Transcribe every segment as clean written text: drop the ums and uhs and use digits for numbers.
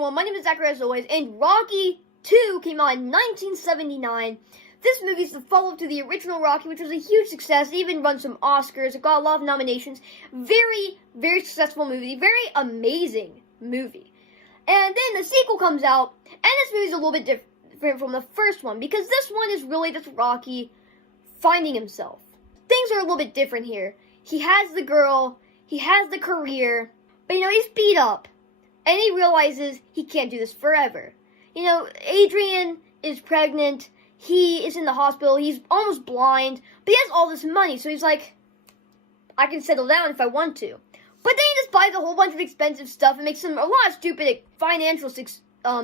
everyone, my name is Zachary as always, and Rocky 2 came out in 1979. This movie is the follow-up to the original Rocky, which was a huge success. It even won some Oscars. It got a lot of nominations. Very, very successful movie. Very amazing movie. And then the sequel comes out, and this movie is a little bit different from the first one, because this one is really just Rocky finding himself. Things are a little bit different here. He has the girl, he has the career, but he's beat up. And he realizes he can't do this forever. Adrian is pregnant. He is in the hospital. He's almost blind. But he has all this money. So he's like, I can settle down if I want to. But then he just buys a whole bunch of expensive stuff and makes a lot of stupid financial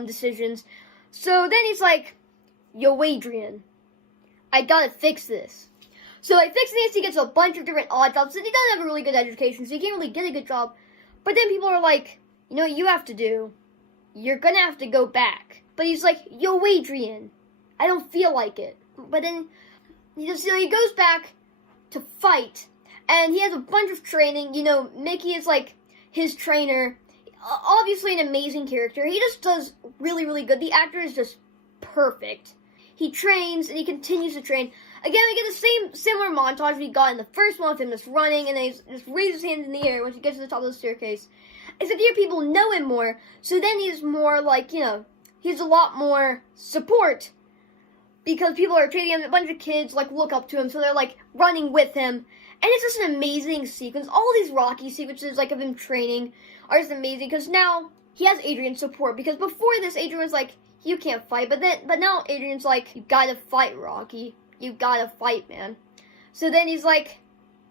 decisions. So then he's like, yo, Adrian, I gotta fix this. So he fixes this. He gets a bunch of different odd jobs. And he doesn't have a really good education. So he can't really get a good job. But then people are like, you know what you have to do? You're gonna have to go back. But he's like, yo, Adrian, I don't feel like it. But then he goes back to fight. And he has a bunch of training. Mickey is like his trainer. Obviously an amazing character. He just does really, really good. The actor is just perfect. He trains and he continues to train. Again, we get the similar montage we got in the first one with him just running, and then he just raises his hands in the air once he gets to the top of the staircase. Except here people know him more, so then he's more like, he's a lot more support. Because people are treating him, a bunch of kids, look up to him, so they're, running with him. And it's just an amazing sequence. All these Rocky sequences, of him training are just amazing, because now he has Adrian's support. Because before this, Adrian was like, you can't fight, but now Adrian's like, you gotta fight, Rocky. You gotta fight, man. So then he's like,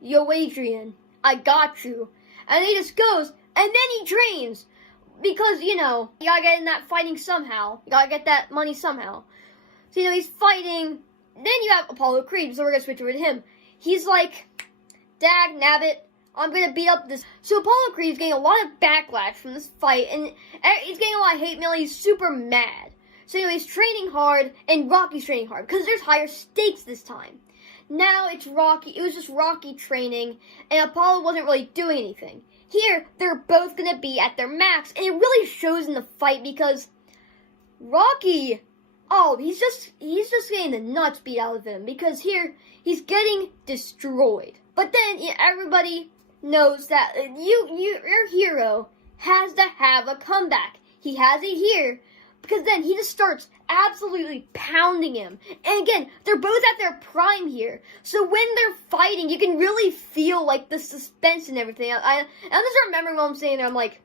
yo, Adrian, I got you. And he just goes, and then he trains. Because, you gotta get in that fighting somehow. You gotta get that money somehow. So, he's fighting. Then you have Apollo Creed, so we're gonna switch over to him. He's like, dag nabbit, I'm gonna beat up this. So Apollo Creed is getting a lot of backlash from this fight, and he's getting a lot of hate mail. He's super mad. So he's training hard, and Rocky's training hard, because there's higher stakes this time. Now it's Rocky. It was just Rocky training, and Apollo wasn't really doing anything. Here, they're both going to be at their max, and it really shows in the fight, because Rocky, he's just getting the nuts beat out of him, because here, he's getting destroyed. But then, everybody knows that your hero has to have a comeback. He has it here. Because then he just starts absolutely pounding him. And again, they're both at their prime here. So when they're fighting, you can really feel, the suspense and everything. I'm just remembering while I'm saying there, I'm like,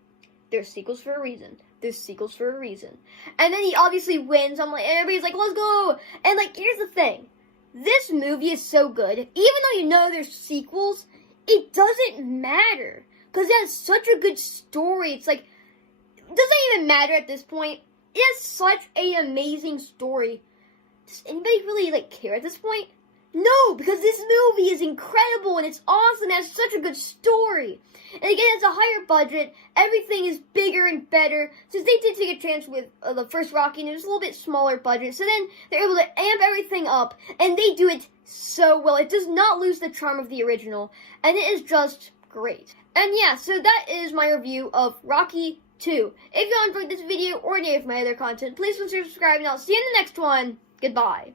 there's sequels for a reason. There's sequels for a reason. And then he obviously wins. I'm like, everybody's like, let's go. And, here's the thing. This movie is so good. Even though there's sequels, it doesn't matter. Because it has such a good story. It's like, it doesn't even matter at this point. It has such an amazing story. Does anybody really, care at this point? No, because this movie is incredible, and it's awesome, it has such a good story. And again, it's a higher budget, everything is bigger and better, since they did take a chance with the first Rocky, and it was a little bit smaller budget, so then they're able to amp everything up, and they do it so well. It does not lose the charm of the original, and it is just great. And yeah, so that is my review of Rocky 2. If you enjoyed this video or any of my other content, please consider subscribing, and I'll see you in the next one. Goodbye.